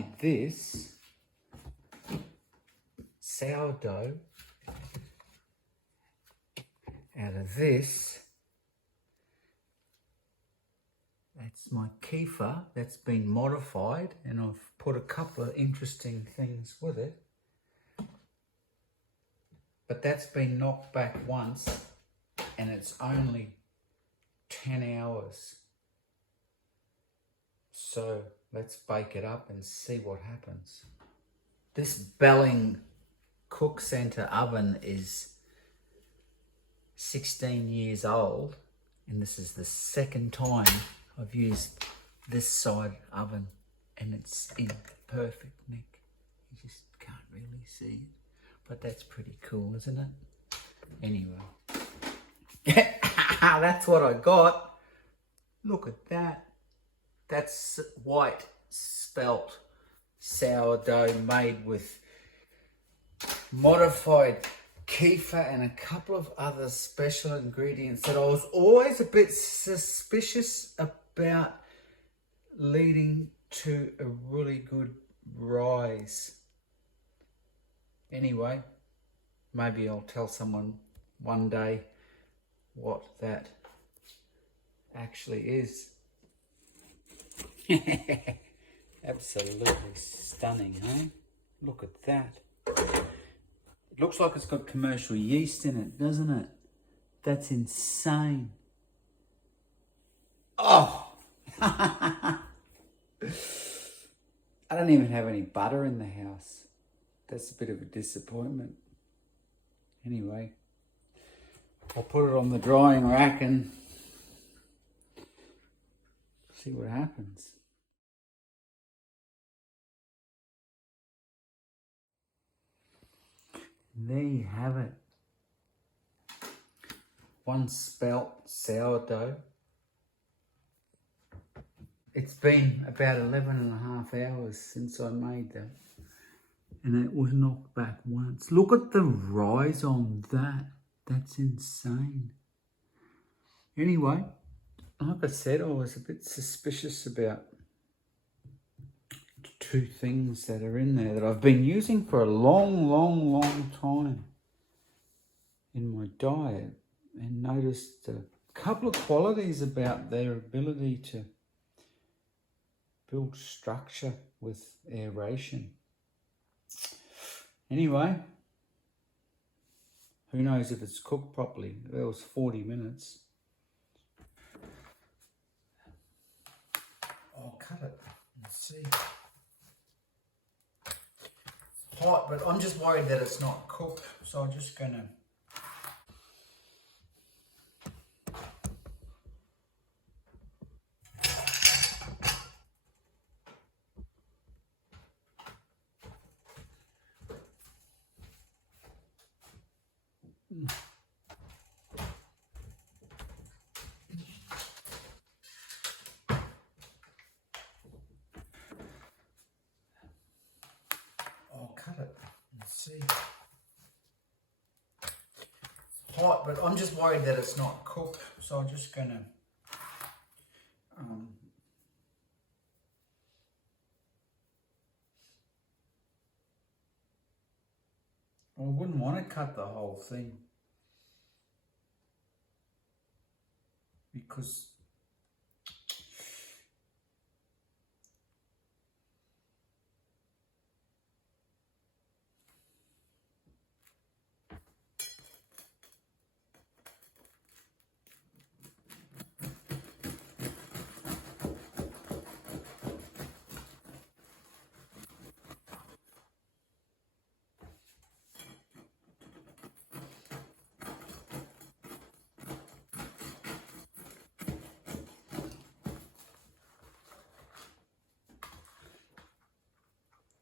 made this sourdough out of this. That's my Kiefer that's been modified, and I've put a couple of interesting things with it. But that's been knocked back once, and it's only 10 hours. So let's bake it up and see what happens. This Belling Cook Centre oven is 16 years old, and this is the second time I've used this side oven, and it's in perfect nick. You just can't really see it, but that's pretty cool, isn't it? Anyway, that's what I got. Look at that. That's white spelt sourdough made with modified Kiefer and a couple of other special ingredients that I was always a bit suspicious about leading to a really good rise. Anyway, maybe I'll tell someone one day what that actually is. Absolutely stunning, hey? Look at that. It looks like it's got commercial yeast in it, doesn't it? That's insane. Oh! I don't even have any butter in the house. That's a bit of a disappointment. Anyway, I'll put it on the drying rack and see what happens. There you have it. One spelt sourdough. It's been about 11 and a half hours since I made that. And it was knocked back once. Look at the rise on that. That's insane. Anyway, like I said, I was a bit suspicious about two things that are in there that I've been using for a long time in my diet, and noticed a couple of qualities about their ability to build structure with aeration. Anyway, who knows if it's cooked properly. That was 40 minutes. I'll cut it and see. It's hot, but I'm just worried that it's not cooked, so I'm just going to I'll cut it and see. It's hot, but I'm just worried that it's not cooked, so I'm just going to I wouldn't want to cut the whole thing, because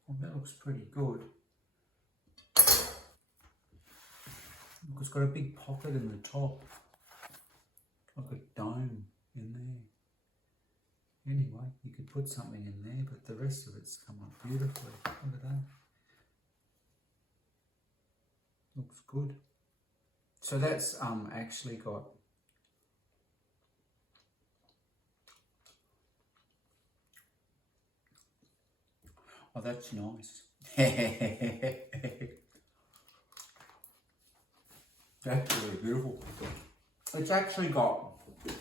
well, that looks pretty good. Look, it's got a big pocket in the top, like a dome in there. Anyway, you could put something in there, but the rest of it's come up beautifully. Look at that. Looks good. So that's actually got Oh, that's nice. That's really beautiful. It's actually got a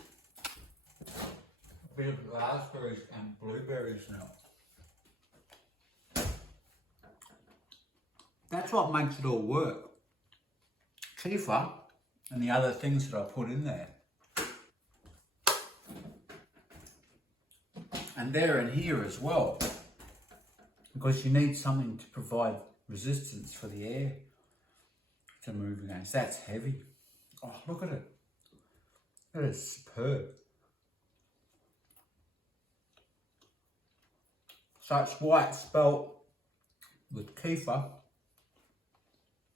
bit of raspberries and blueberries now. That's what makes it all work. Kiefer and the other things that I put in there. And they're in here as well, because you need something to provide resistance for the air to move against. That's heavy. Oh, look at it. That is superb. So it's white spelt with kefir,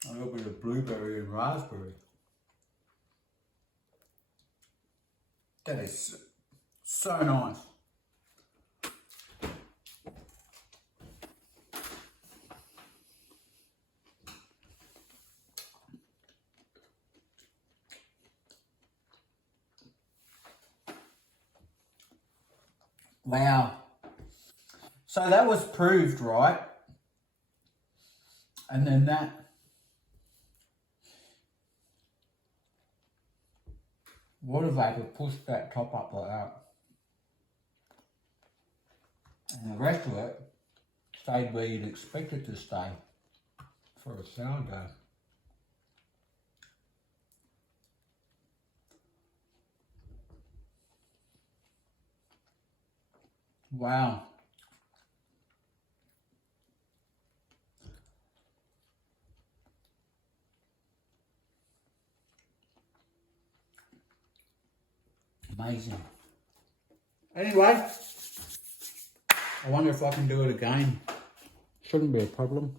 a little bit of blueberry and raspberry. That is so nice. Wow. So that was proved, right? And then that water vapor pushed that top up like that. And the rest of it stayed where you'd expect it to stay for a sourdough. Wow. Amazing. Anyway, I wonder if I can do it again. Shouldn't be a problem.